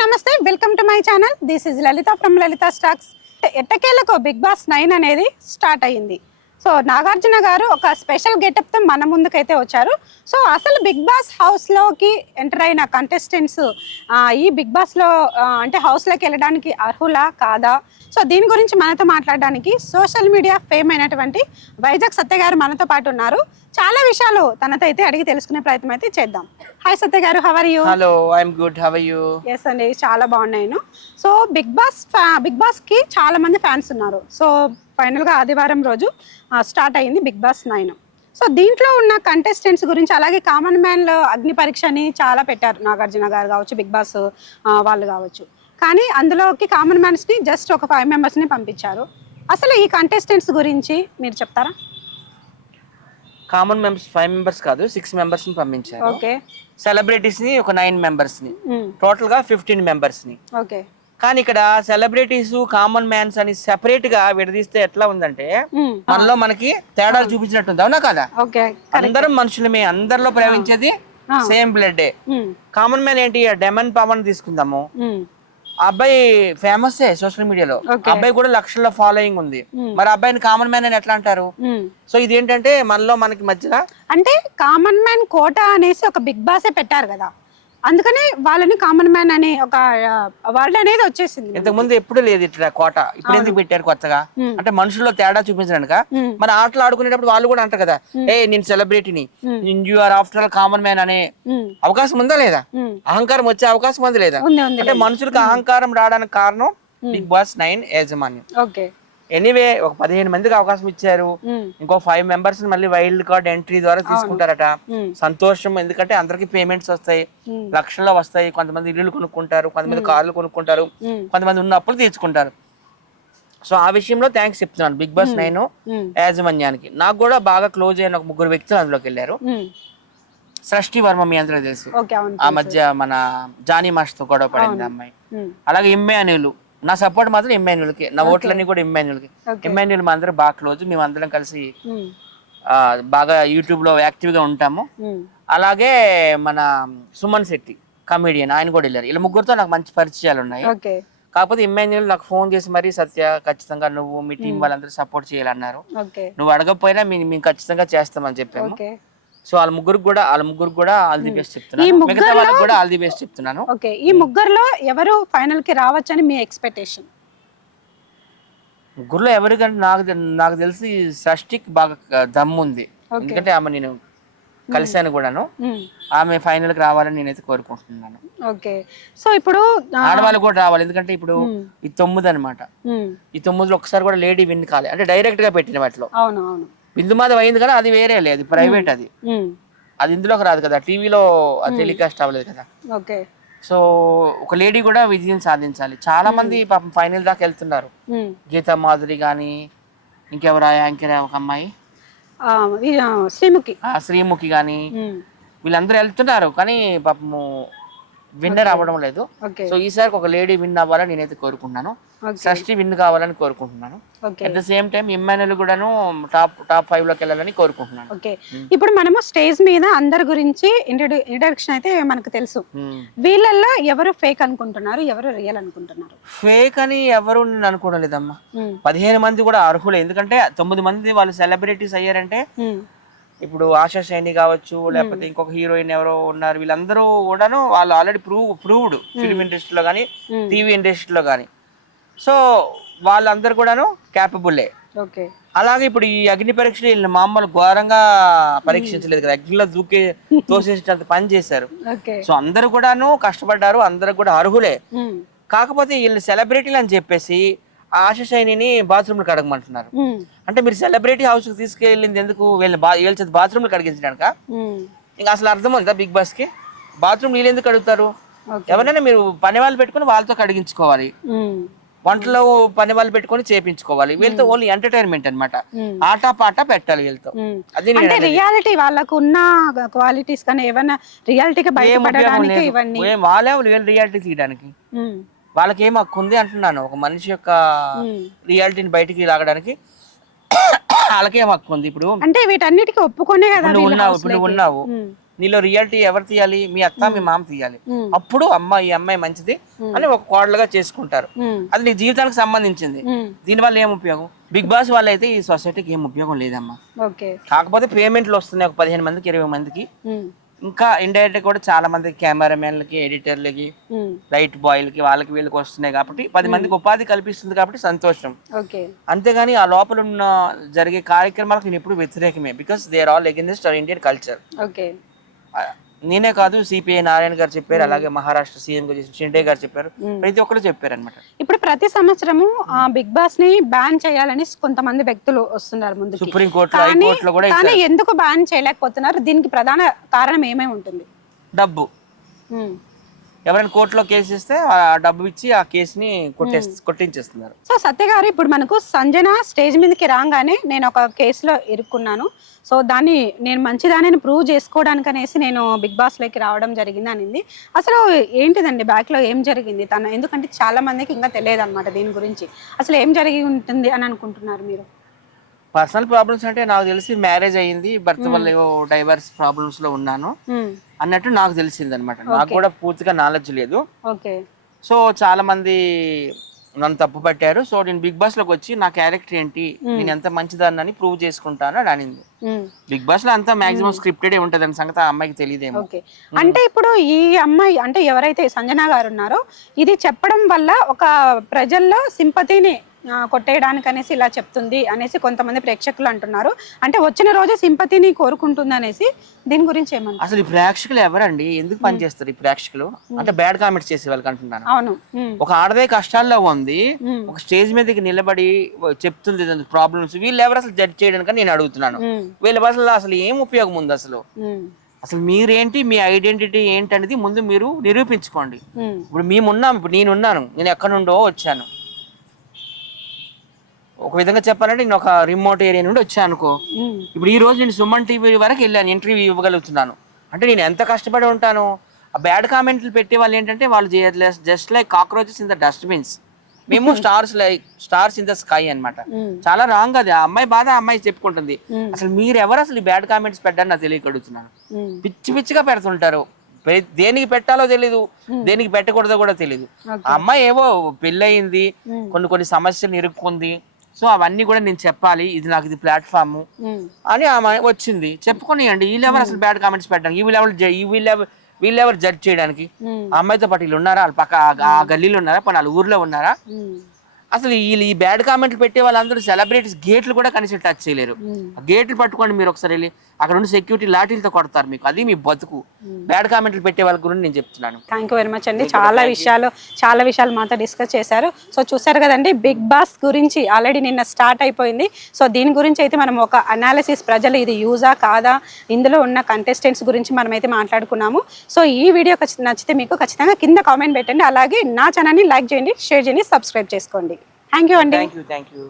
నమస్తే welcome to my channel. This is Lalitha from Lalitha stocks ఎట్టకేలకు Bigg Boss nine అనేది start అయ్యింది. So Nagarjuna గారు ఒక స్పెషల్ గెటప్తో మన ముందుకైతే వచ్చారు. సో అసలు బిగ్ బాస్ హౌస్లోకి ఎంటర్ అయిన కంటెస్టెంట్స్ ఈ బిగ్ బాస్లో అంటే హౌస్లోకి వెళ్ళడానికి అర్హులా కాదా? సో దీని గురించి మనతో మాట్లాడడానికి సోషల్ మీడియా ఫేమ్ అయినటువంటి వైజాగ్ సత్య గారు మనతో పాటు ఉన్నారు. చాలా విషయాలు తనతో అయితే అడిగి తెలుసుకునే ప్రయత్నం అయితే చేద్దాం. హాయ్ సత్య గారు how are you hello I'm good how you yes అండి చాలా బాగున్నాను సో బిగ్ బాస్ బిగ్ బాస్కి చాలా మంది ఫ్యాన్స్ ఉన్నారు. సో ఫైనల్గా ఆదివారం రోజు స్టార్ట్ అయింది బిగ్ బాస్ నైన్. సో దీంట్లో ఉన్న కంటెస్టెంట్స్ గురించి అలాగే కామన్ మ్యాన్ అగ్ని పరీక్ష అని చాలా పెట్టారు నాగార్జున గారు కావచ్చు బిగ్ బాస్ వాళ్ళు కావచ్చు. కానీ అందులోకి కామన్ మ్యాన్స్ని జస్ట్ ఒక ఫైవ్ మెంబర్స్ని పంపించారు. అసలు ఈ కంటెస్టెంట్స్ గురించి మీరు చెప్తారా? కామన్ మెంబర్స్ ఫైవ్ మెంబర్స్ కాదు సిక్స్ మెంబర్స్ని పంపించారు. ఓకే సెలబ్రిటీస్ని ఒక నైన్ మెంబర్స్ని. టోటల్గా ఫిఫ్టీన్ మెంబర్స్ని. ఓకే కానీ ఇక్కడ సెలబ్రిటీస్ కామన్ మ్యాన్స్ అని సెపరేట్గా విడదీస్తే ఎట్లా ఉందంటే మనలో మనకి తేడాలు చూపించినట్టుంది. అవునా కదా? అందరం మనుషులమే అందరిలో ప్రవహించేది సేమ్ బ్లడ్ కామన్ మ్యాన్ ఏంటి? డెమన్ పవన్ తీసుకుందాము. ఆ అబ్బాయి ఫేమస్ సోషల్ మీడియాలో. అబ్బాయి కూడా లక్షల్లో ఫాలోయింగ్ ఉంది. మరి ఆ అబ్బాయిని కామన్ మ్యాన్ అని ఎట్లా అంటారు? సో ఇది ఏంటంటే మనలో మనకి మధ్యన అంటే కామన్ మ్యాన్ కోట అనేసి ఒక బిగ్ బాసే పెట్టారు కదా. అందుకనే వాళ్ళని కామన్ మ్యాన్ అనే ఒక వర్డ్ అనేది వచ్చేసింది ఇంతకు ముందు ఎప్పుడు లేదు ఇట్లా కోట. ఇప్పుడు ఎందుకు పెట్టారు కొత్తగా. అంటే మనుషుల్లో తేడా చూపించడానిక. మన ఆటలు ఆడుకునేటప్పుడు వాళ్ళు కూడా అంటారు కదా ఏ నేను సెలబ్రిటీని you are after all common man అనే అవకాశం ఉందా లేదా. అహంకారం వచ్చే అవకాశం ఉంది లేదా? అంటే మనుషులకు అహంకారం రావడానికి కారణం బిగ్ బాస్ నైన్ యాజమాన్యం ఓకే. ఎనీవే ఒక పదిహేను మందికి అవకాశం ఇచ్చారు. ఇంకో ఫైవ్ మెంబర్స్ మళ్ళీ వైల్డ్ కార్డ్ ఎంట్రీ ద్వారా తీసుకుంటారట. సంతోషం ఎందుకంటే అందరికి పేమెంట్స్ వస్తాయి. లక్షల్లో వస్తాయి. కొంతమంది ఇల్లులు కొనుక్కుంటారు కొంతమంది కార్లు కొనుక్కుంటారు కొంతమంది ఉన్న అప్పులు తీర్చుకుంటారు సో ఆ విషయంలో థ్యాంక్స్ చెప్తున్నాను. బిగ్ బాస్ నైన్ యాజమాన్యానికి. నాకు కూడా బాగా క్లోజ్ అయిన ఒక ముగ్గురు వ్యక్తులు అందులోకి వెళ్ళారు. సృష్టి వర్మ మీ అందరూ తెలుసు. ఆ మధ్య మన జానీ మాస్టర్తో గొడవ పడింది అమ్మాయి. అలాగే ఇమ్మాన్యులు నా సపోర్ట్ మాత్రం ఇమ్మాన్యుల్కి నా ఓట్లన్నీ కూడా ఇమ్మాన్యుల్కి. ఇమ్మాన్యుల్ మా అందరూ బాగా క్లోజ్ మేము అందరం కలిసి ఆ, బాగా యూట్యూబ్లో యాక్టివ్గా ఉంటాము. ఉమ్, అలాగే మన సుమన్ శెట్టి కమెడియన్ ఆయన కూడా వెళ్ళారు. ఇలా ముగ్గురుతో నాకు మంచి పరిచయాలు ఉన్నాయి. కాకపోతే ఇమ్మాన్యుల్ నాకు ఫోన్ చేసి మరీ సత్య ఖచ్చితంగా నువ్వు మీ టీం వాళ్ళందరూ సపోర్ట్ చేయాలన్నారు. నువ్వు అడగకపోయినా మేము ఖచ్చితంగా చేస్తామని చెప్పాము. సో వాళ్ళ ముగ్గురికి కూడా వాళ్ళ ముగ్గురికి కూడా ఆల్ ది బెస్ట్ చెప్తున్నాను. మిగతా వాళ్ళకి కూడా ఆల్ ది బెస్ట్ చెప్తున్నాను. ఓకే ఈ ముగ్గురులో ఎవరు ఫైనల్కి రావచ్చని మీ ఎక్స్పెక్టేషన్ ముగ్గురులో ఎవరికంటే నాకు నాకు తెలిసి షష్టిక్ బాగా దమ్ము ఉంది. ఎందుకంటే ఆమె నేను కలిశాను కూడాను. ఆమె ఫైనల్కి రావాలని నేనైతే కోరుకుంటున్నాను. ఓకే సో ఇప్పుడు ఆడవాళ్ళు కూడా రావాలి. ఎందుకంటే ఇప్పుడు ఈ తొమ్మిది అనమాట ఈ తొమ్మిదిలో ఒకసారి కూడా లేడీ విన్ కాలే. అంటే డైరెక్ట్గా పెట్టిన వాటిలో. అవును అవును. బిందు మాధవ్ అయింది కానీ అది వేరే లేదు ప్రైవేట్ అది. అది ఇందులోకి రాదు కదా టీవీలో టెలికాస్ట్ అవ్వలేదు కదా. ఓకే. సో ఒక లేడీ కూడా విజయం సాధించాలి. చాలా మంది పాపం ఫైనల్ దాకా వెళ్తున్నారు. గీతా మాధురి కానీ ఇంకెవరా యాంకర్ ఒక అమ్మాయి? శ్రీముఖి. శ్రీముఖి కానీ వీళ్ళందరూ వెళ్తున్నారు కానీ పాపము విన్నర్ అవ్వడం లేదు. ఓకే. సో ఈసారి ఒక లేడీ విన్ అవ్వాలని నేనైతే కోరుకుంటున్నాను. షష్ఠి విన్ కావాలని కోరుకుంటున్నాను. At the same time Immanuel కూడాను టాప్ టాప్ ఫైవ్లోకి వెళ్ళాలని కోరుకుంటున్నాను. ఓకే. ఇప్పుడు మనము స్టేజ్ మీద అందరి గురించి ఇంట్రడక్షన్ అయితే మనకు తెలుసు. వీళ్ళల్లో ఎవరు ఫేక్ అనుకుంటున్నారు ఎవరు రియల్ అనుకుంటున్నారు? ఫేక్ అని ఎవరు నేను అనుకోవడం లేదమ్మా ఉమ్, పదిహేను మంది కూడా అర్హులే. ఎందుకంటే తొమ్మిది మంది వాళ్ళు సెలబ్రిటీస్ అయ్యారంటే ఇప్పుడు ఆశా శైని కావచ్చు లేకపోతే ఇంకొక హీరోయిన్ ఎవరో ఉన్నారు వీళ్ళందరూ కూడాను వాళ్ళు ఆల్రెడీ ప్రూవ్ ప్రూవ్డ్ ఫిల్మ్ ఇండస్ట్రీలో కానీ Hmm. టీవీ ఇండస్ట్రీలో కానీ సో వాళ్ళందరూ కూడాను క్యాపబుల్లే ఓకే. అలాగే ఇప్పుడు ఈ అగ్ని పరీక్షలు వీళ్ళని మామూలు ఘోరంగా పరీక్షించలేదు కదా అగ్నిలో దూకే తోసేసేటంత పని చేశారు. సో అందరూ కూడాను కష్టపడ్డారు అందరూ కూడా అర్హులే. కాకపోతే వీళ్ళు సెలబ్రిటీలు అని చెప్పేసి ఆ ఆశా శైనిని బాత్రూమ్లు కడగమంటున్నారు అంటే మీరు సెలబ్రిటీ హౌస్కి తీసుకెళ్ళింది ఎందుకు? వీళ్ళని బా వీళ్ళ చేత బాత్రూమ్లు కడిగించడానిక ఇంకా అసలు అర్థం ఉందా బిగ్ బాస్కి బాత్రూమ్ నీళ్ళు ఎందుకు కడుగుతారు ఎవరైనా మీరు పని వాళ్ళు పెట్టుకొని వాళ్ళతో కడిగించుకోవాలి. వంటలో పని వాళ్ళు పెట్టుకొని చేపించుకోవాలి. వీళ్ళతో ఓన్లీ ఎంటర్టైన్మెంట్ అన్నమాట. ఉమ్, ఆట పాట పెట్టాలి వీళ్ళతో. అది అంటే. రియాలిటీ వాళ్ళకు ఉన్న క్వాలిటీస్ కానీ ఏమైనా ఉపయోగం బయటపడడానికి. ఇవన్నీ. ఏం వాళ్ళే రియల్ రియాలిటీ తీయడానికి. వాళ్ళకి ఏం హక్కు ఉంది అంటున్నాను. ఒక మనిషి యొక్క. రియాలిటీని బయటికి లాగడానికి వాళ్ళకేం హక్కు ఉంది ఇప్పుడు? అంటే వీటన్నిటికీ ఒప్పుకునే కదా నువ్వు వీళ్ళు ఉన్నావు ఇప్పుడు నువ్వు. ఉన్నావు. నీలో రియాలిటీ ఎవరు తీయాలి? మీ అత్త మీ మామ. తీయాలి. అప్పుడు అమ్మ ఈ అమ్మాయి మంచిది అని ఒక కోడలుగా చేసుకుంటారు. అది నీ జీవితానికి సంబంధించింది. మ్మ్. దీనివల్ల ఏం ఉపయోగం? బిగ్ బాస్ వల్ల అయితే ఈ సొసైటీకి ఏం ఉపయోగం లేదమ్మా. కాకపోతే పేమెంట్లు వస్తున్నాయి ఒక పదిహేను మందికి ఇరవై మందికి. ఇంకా ఇండైరెక్ట్ కూడా చాలా మంది కెమెరామెన్లకి ఎడిటర్లకి. లైట్ బాయ్లకి వాళ్ళకి వీళ్ళకి వస్తున్నాయి కాబట్టి పది మందికి ఉపాధి కల్పిస్తుంది కాబట్టి సంతోషం. అంతేగాని ఆ లోపల ఉన్న జరిగే కార్యక్రమాలకు నేను ఎప్పుడు వ్యతిరేకమే because they are all against our Indian culture నేనే కాదు సిపిఐ నారాయణ గారు చెప్పారు అలాగే మహారాష్ట్ర సీఎం షిండే గారు చెప్పారు. ప్రతి ఒక్కరు చెప్పారు అనమాట ఇప్పుడు ప్రతి సంవత్సరము ఆ బిగ్ బాస్ని బ్యాన్ చేయాలని కొంతమంది వ్యక్తులు వస్తున్నారు ముందుకి. సుప్రీం హైకోర్టులో కూడా కానీ ఎందుకు బ్యాన్ చేయలేకపోతున్నారు? దీనికి ప్రధాన కారణం ఏమై ఉంటుంది? డబ్బు. ఎవరైనా కోర్టులో కేసు ఇస్తే ఆ డబ్బు ఇచ్చి ఆ కేసుని కొట్టే కొట్టించేస్తున్నారు. సో సత్య గారు ఇప్పుడు మనకు సంజన స్టేజ్ మీదకి రాగానే నేను ఒక కేసులో ఇరుక్కున్నాను. సో దాన్ని నేను మంచిదానిని ప్రూవ్ చేసుకోవడానికి అనేసి నేను బిగ్ బాస్లోకి రావడం జరిగింది అనింది అసలు ఏంటిదండి బ్యాక్లో ఏం జరిగింది? తను ఎందుకంటే చాలా మందికి ఇంకా తెలియదు అనమాట దీని గురించి. అసలు ఏం జరిగి ఉంటుంది అని అనుకుంటున్నారు మీరు? పర్సనల్ ప్రాబ్లమ్స్ అంటే నాకు తెలిసి మ్యారేజ్ అయ్యింది. భర్త వల్ల ఏవో డైవర్స్ ప్రాబ్లమ్స్లో ఉన్నాను. అన్నట్టు నాకు తెలిసింది అనమాట నాకు కూడా పూర్తిగా నాలెడ్జ్ లేదు. సో చాలా మంది నన్ను తప్పు పట్టారు. సో నేను బిగ్ బాస్లోకి వచ్చి నా క్యారెక్టర్ ఏంటి? నేను ఎంత మంచిదాన్ని ప్రూవ్ చేసుకుంటాను అని అనింది. బిగ్ బాస్లో అంతా మాక్సిమం స్క్రిప్టెడ్ ఉంటుంది అని సంగతి ఆ అమ్మాయికి తెలియదేమో. అంటే ఇప్పుడు ఈ అమ్మాయి అంటే ఎవరైతే సంజన గారు ఉన్నారో ఇది చెప్పడం వల్ల ఒక ప్రజల్లో సింపతిని కొట్టేయడానికి అనేసి ఇలా చెప్తుంది అనేసి కొంతమంది ప్రేక్షకులు అంటున్నారు. అంటే వచ్చిన రోజే సింపతిని కోరుకుంటుంది అనేసి దీని గురించి ఏమన్నా అసలు ఈ ప్రేక్షకులు ఎవరండి? ఎందుకు పనిచేస్తారు ఈ ప్రేక్షకులు? అంటే బ్యాడ్ కామెంట్స్ చేసే వాళ్ళకి అంటున్నాను. అవును. ఒక ఆడదే కష్టాల్లో ఉంది. ఒక స్టేజ్ మీదకి నిలబడి చెప్తుంది ప్రాబ్లమ్స్ వీళ్ళు ఎవరు అసలు జడ్జ్ చేయడానికి నేను అడుగుతున్నాను. వీళ్ళ అసలు అసలు ఏం ఉపయోగం ఉంది అసలు? అసలు మీరేంటి మీ ఐడెంటిటీ ఏంటి అనేది ముందు మీరు నిరూపించుకోండి. ఇప్పుడు మేమున్నాం ఇప్పుడు నేనున్నాను నేను ఎక్కడి నుండో వచ్చాను. ఒక విధంగా చెప్పాలంటే నేను ఒక రిమోట్ ఏరియా నుండి వచ్చాను అనుకో. ఇప్పుడు ఈ రోజు నేను సుమన్ టీవీ వరకు వెళ్ళాను ఇంటర్వ్యూ ఇవ్వగలుగుతున్నాను. అంటే నేను ఎంత కష్టపడి ఉంటాను? ఆ బ్యాడ్ కామెంట్లు పెట్టే వాళ్ళు ఏంటంటే వాళ్ళు just like cockroaches in the dustbins మేము stars like stars in the sky అన్నమాట. ఉమ్, చాలా రాంగ్ అది. ఆ అమ్మాయి బాధ ఆ అమ్మాయి చెప్పుకుంటుంది. అసలు మీరు ఎవరు అసలు బ్యాడ్ కామెంట్స్ పెట్టాలని నాకు తెలియక అడుగుతున్నాను ఉమ్, పిచ్చి పిచ్చిగా పెడుతుంటారు. దేనికి పెట్టాలో తెలీదు. దేనికి పెట్టకూడదో కూడా తెలీదు. ఆ అమ్మాయి ఏవో పెళ్ళయింది కొన్ని కొన్ని సమస్యలు ఇరుక్కుంది. సో అవన్నీ కూడా నేను చెప్పాలి. ఇది నాకు ఇది ప్లాట్ఫామ్ అని ఆమె వచ్చింది. చెప్పుకోనియండి వీళ్ళెవరు అసలు బ్యాడ్ కామెంట్స్ పెట్టడానికి ఈ వీళ్ళెవరు జ- ఈ వీళ్ళెవరు వీళ్ళెవరు జడ్జ్ చేయడానికి. అమ్మాయితో పాటు వీళ్ళు ఉన్నారా? వాళ్ళ పక్క ఆ- గల్లీలో ఉన్నారా? పని వాళ్ళ ఊర్లో ఉన్నారా? అసలు వీళ్ళు ఈ బ్యాడ్ కామెంట్లు పెట్టే వాళ్ళందరూ సెలబ్రిటీస్ గేట్లు కూడా కనీసం టచ్ చేయలేరు. గేట్లు పట్టుకోండి మీరు ఒకసారి వెళ్ళి. అక్కడ ఉండి సెక్యూరిటీ లాఠీలతో కొడతారు మీకు. అది మీ బతుకు. బ్యాడ్ కామెంట్లు పెట్టే వాళ్ళ గురించి నేను చెప్తున్నాను. థ్యాంక్ యూ వెరీ మచ్ అండి. చాలా విషయాలు చాలా విషయాలు మాతో డిస్కస్ చేశారు. సో చూసారు కదండి బిగ్ బాస్ గురించి ఆల్రెడీ నిన్న స్టార్ట్ అయిపోయింది. సో దీని గురించి అయితే మనం ఒక అనాలిసిస్ ప్రజలు ఇది యూజా కాదా ఇందులో ఉన్న కంటెస్టెంట్స్ గురించి మనం అయితే మాట్లాడుకున్నాము. సో ఈ వీడియో నచ్చితే మీకు ఖచ్చితంగా కింద కామెంట్ పెట్టండి. అలాగే నా ఛానల్ని లైక్ చేయండి షేర్ చేయండి సబ్స్క్రైబ్ చేసుకోండి. థ్యాంక్ యూ అండి థ్యాంక్ యూ థ్యాంక్ యూ